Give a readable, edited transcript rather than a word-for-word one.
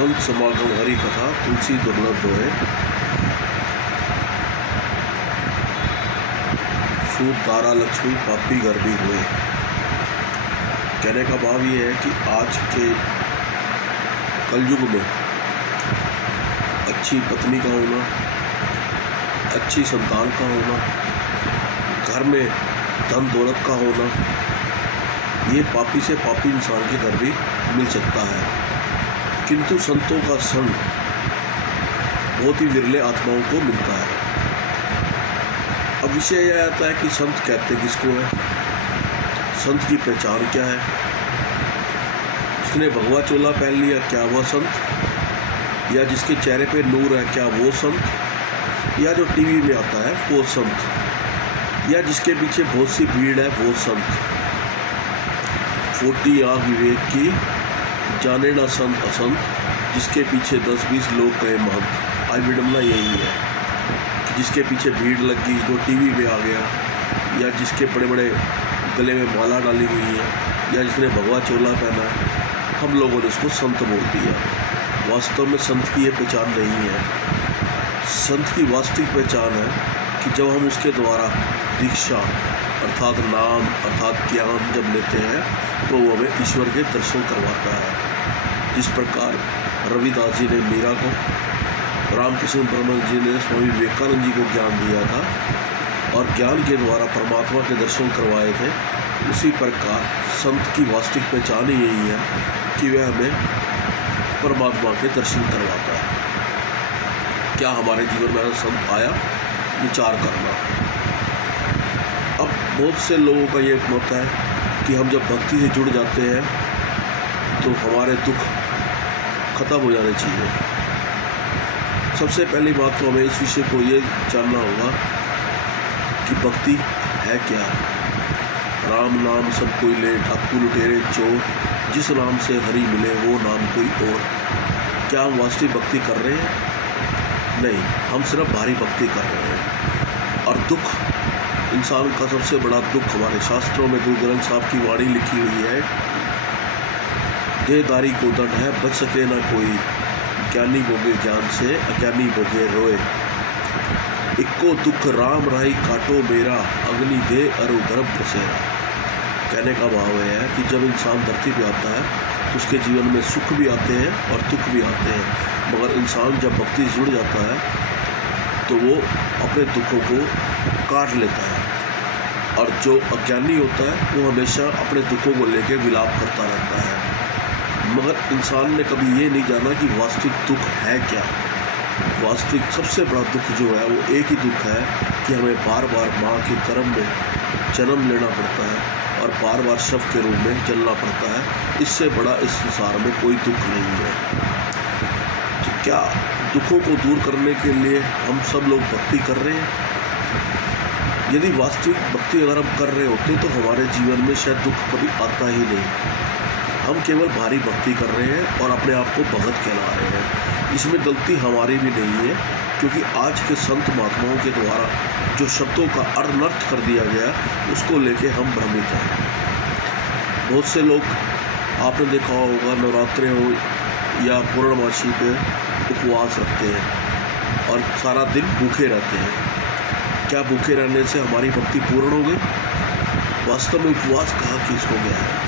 संत समागम हरि कथा तुलसी दुर्लभ होए। सूत तारा लक्ष्मी पापी गर्भी हुए। कहने का भाव ये है कि आज के कलयुग में अच्छी पत्नी का होना, अच्छी संतान का होना, घर में धन दौलत का होना, ये पापी से पापी इंसान के घर भी मिल सकता है। किंतु संतों का संग बहुत ही विरले आत्माओं को मिलता है। अब विषय यह आता है कि संत कहते किसको है, संत की पहचान क्या है। जिसने भगवा चोला पहन लिया क्या वह संत, या जिसके चेहरे पे नूर है क्या वो संत, या जो टीवी में आता है वो संत, या जिसके पीछे बहुत सी भीड़ है वो संत। फोटी आँख विवेक की जाने ना संत असंत, जिसके पीछे 10-20 लोग कहे महंत। आज विडम्बना यही है कि जिसके पीछे भीड़ लगी, जो टीवी पे आ गया, या जिसके बड़े बड़े गले में माला डाली हुई है, या जिसने भगवा चोला पहना है, हम लोगों ने उसको संत बोल दिया। वास्तव में संत की ये पहचान नहीं है। संत की वास्तविक पहचान है कि जब हम उसके द्वारा दीक्षा अर्थात नाम अर्थात ज्ञान जब लेते हैं तो वो हमें ईश्वर के दर्शन करवाता है। जिस प्रकार रविदास जी ने मीरा को, रामकृष्ण परमहंस जी ने स्वामी विवेकानंद जी को ज्ञान दिया था और ज्ञान के द्वारा परमात्मा के दर्शन करवाए थे, उसी प्रकार संत की वास्तविक पहचान ही यही है कि वह हमें परमात्मा के दर्शन करवाता है। क्या हमारे जीवन में ऐसा संत आया, विचार करना। अब बहुत से लोगों का ये मत है कि हम जब भक्ति से जुड़ जाते हैं तो हमारे दुख खत्म हो जाने चाहिए। सबसे पहली बात तो हमें इस विषय को ये जानना होगा कि भक्ति है क्या। राम नाम सब कोई ले, डाकू लुटेरे चोर, जिस नाम से हरि मिले वो नाम कोई और। क्या हम वास्तविक भक्ति कर रहे हैं? नहीं, हम सिर्फ भारी भक्ति कर रहे हैं। और दुख, इंसान का सबसे बड़ा दुख हमारे शास्त्रों में गुरु ग्रंथ साहब की वाणी लिखी हुई है, देहदारी को दंड है बच सके ना कोई, ज्ञानी भोगे ज्ञान से अज्ञानी भोगे रोए। इक्को दुख राम राही काटो मेरा, अग्नि दे अरु गर्भ बसेरा। कहने का भाव है कि जब इंसान धरती पे आता है तो उसके जीवन में सुख भी आते हैं और दुख भी आते हैं, मगर इंसान जब भक्ति से जुड़ जाता है तो वो अपने दुखों को काट लेता है। और जो अज्ञानी होता है वो हमेशा अपने दुखों को लेकर विलाप करता रहता है, मगर इंसान ने कभी ये नहीं जाना कि वास्तविक दुख है क्या। वास्तविक सबसे बड़ा दुख जो है वो एक ही दुख है कि हमें बार बार माँ के गर्भ में जन्म लेना पड़ता है और बार बार शव के रूप में जलना पड़ता है। इससे बड़ा इस संसार में कोई दुख नहीं है। तो क्या दुखों को दूर करने के लिए हम सब लोग भक्ति कर रहे हैं? यदि वास्तविक भक्ति अगर हम कर रहे होते तो हमारे जीवन में शायद दुख कभी आता ही नहीं। हम केवल भारी भक्ति कर रहे हैं और अपने आप को भगत कहला रहे हैं। इसमें गलती हमारी भी नहीं है, क्योंकि आज के संत महात्माओं के द्वारा जो शब्दों का अनर्थ कर दिया गया उसको लेके हम भ्रमित हैं। बहुत से लोग आपने देखा होगा नवरात्रे हो या पूर्णमासी पे उपवास रखते हैं और सारा दिन भूखे रहते हैं। क्या भूखे रहने से हमारी भक्ति पूर्ण हो गई? वास्तव में उपवास कहाँ किसको गया है?